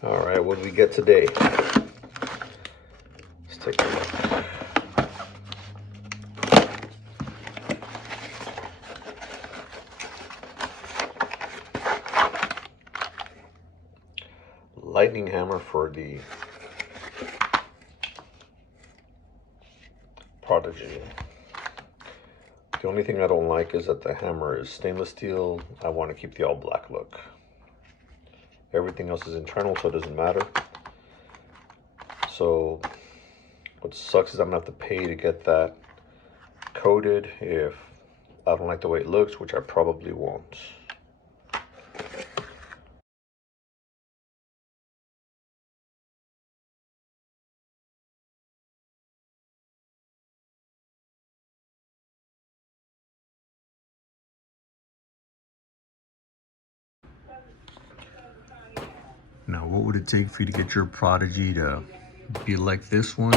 All right, what do we get today? Let's take a look. Lightning hammer for the Prodigy. The only thing I don't like is that the hammer is stainless steel. I want to keep the all black look. Everything else is internal, so it doesn't matter. So what sucks is I'm gonna have to pay to get that coated if I don't like the way it looks, which I probably won't. Now, what would it take for you to get your Prodigy to be like this one?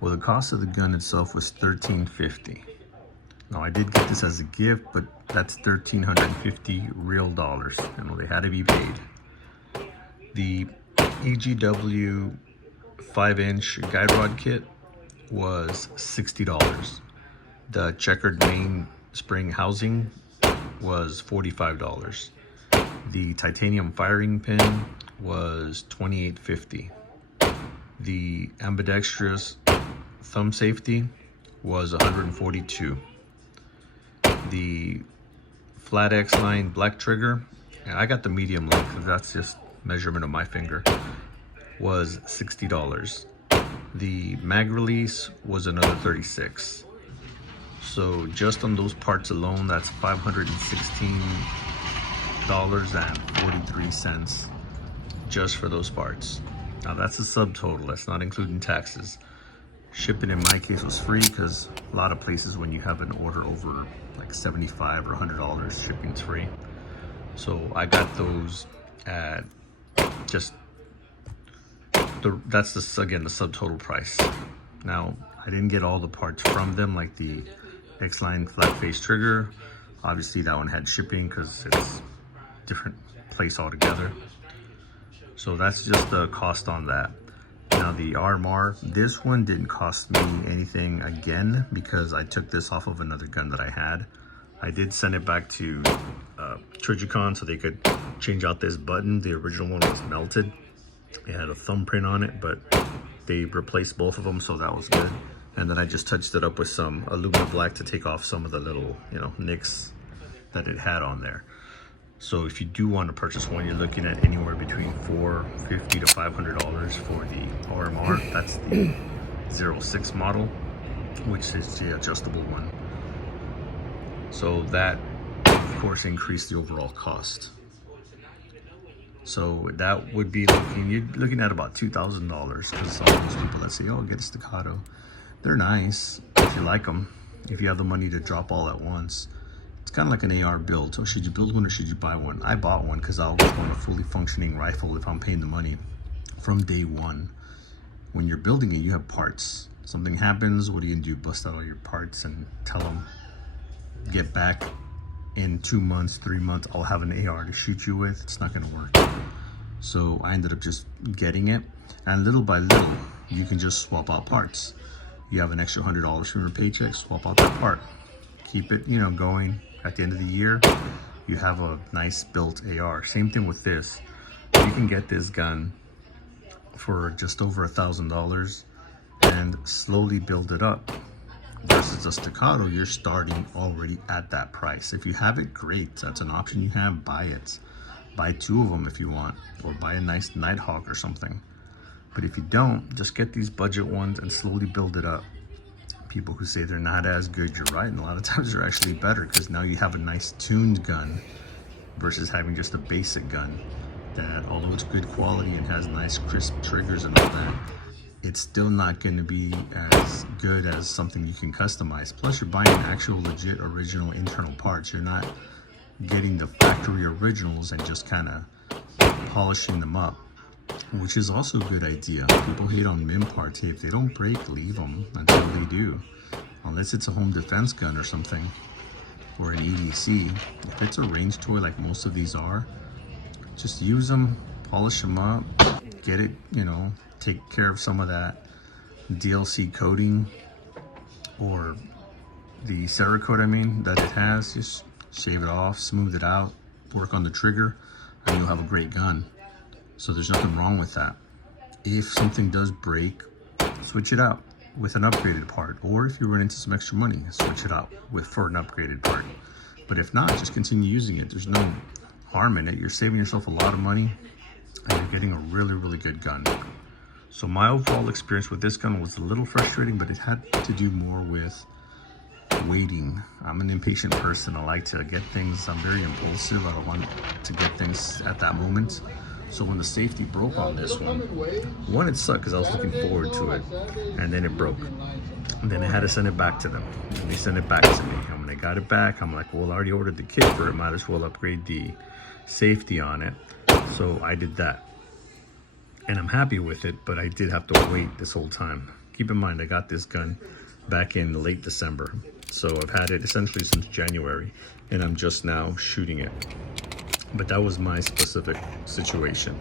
Well, the cost of the gun itself was $13.50. Now, I did get this as a gift, but that's $1,350 real dollars, and they had to be paid. The EGW 5-inch guide rod kit was $60. The checkered mainspring housing was $45. The titanium firing pin was $28.50. The ambidextrous thumb safety was $142. The flat X line black trigger, and I got the medium length, that's just measurement of my finger, was $60. The mag release was another $36. So just on those parts alone, that's $516.43 just for those parts. Now that's a subtotal, that's not including taxes. Shipping in my case was free because a lot of places when you have an order over like $75 or $100, shipping's free. So I got those at just that's again the subtotal price. Now I didn't get all the parts from them, like the X-line flat face trigger. Obviously that one had shipping because it's different place altogether. So that's just the cost on that. Now the RMR, this one didn't cost me anything again because I took this off of another gun that I had. I did send it back to Trigicon so they could change out this button. The original one was melted. It had a thumbprint on it, but they replaced both of them, so that was good. And then I just touched it up with some aluminum black to take off some of the little, nicks that it had on there. So if you do want to purchase one, you're looking at anywhere between $450 to $500 for the RMR. That's the 06 model, which is the adjustable one. So that, of course, increased the overall cost. So that would be you're looking at about $2,000, because some of those people that say, oh, get a staccato, they're nice if you like them. If you have the money to drop all at once, it's kind of like an AR build. So should you build one or should you buy one? I bought one because I always want a fully functioning rifle if I'm paying the money from day one. When you're building it, you have parts. Something happens, what are you gonna do? Bust out all your parts and tell them, get back in 2 months, 3 months, I'll have an AR to shoot you with. It's not gonna work. So I ended up just getting it, and little by little, you can just swap out parts. You have an extra $100 from your paycheck, swap out that part. Keep it, going. At the end of the year, you have a nice built AR. Same thing with this. You can get this gun for just over $1,000 and slowly build it up. Versus a staccato, you're starting already at that price. If you have it, great. That's an option you have. Buy it. Buy 2 of them if you want, or buy a nice Nighthawk or something. But if you don't, just get these budget ones and slowly build it up. People who say they're not as good, you're right, and a lot of times they're actually better because now you have a nice tuned gun versus having just a basic gun that, although it's good quality and has nice crisp triggers and all that, it's still not going to be as good as something you can customize. Plus you're buying actual legit original internal parts. You're not getting the factory originals and just kind of polishing them up, which is also a good idea. People hate on MIM parts. Hey, if they don't break, leave them until they do. Unless it's a home defense gun or something, or an EDC. If it's a range toy like most of these are, just use them polish them up, get it, you know, take care of some of that DLC coating or the Cerakote, I mean, that it has. Just shave it off, smooth it out, work on the trigger, and you'll have a great gun. So there's nothing wrong with that. If something does break, switch it out with an upgraded part, or if you run into some extra money, switch it out for an upgraded part. But if not, just continue using it. There's no harm in it. You're saving yourself a lot of money, and you're getting a really, really good gun. So my overall experience with this gun was a little frustrating, but it had to do more with waiting. I'm an impatient person. I like to get things, I'm very impulsive. I don't want to get things at that moment. So when the safety broke on this one, it sucked because I was looking forward to it, and then it broke. And then I had to send it back to them, and they sent it back to me. And when I got it back, I'm like, well, I already ordered the kit for it, might as well upgrade the safety on it. So I did that, and I'm happy with it, but I did have to wait this whole time. Keep in mind, I got this gun back in late December, so I've had it essentially since January, and I'm just now shooting it. But that was my specific situation.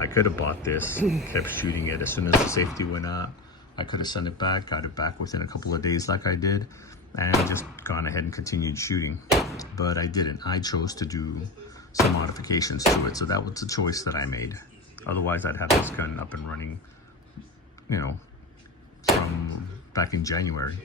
I could have bought this, kept shooting it. As soon as the safety went up, I could have sent it back, got it back within a couple of days like I did, and just gone ahead and continued shooting. But I didn't. I chose to do some modifications to it, so that was a choice that I made. Otherwise, I'd have this gun up and running, you know, from back in January.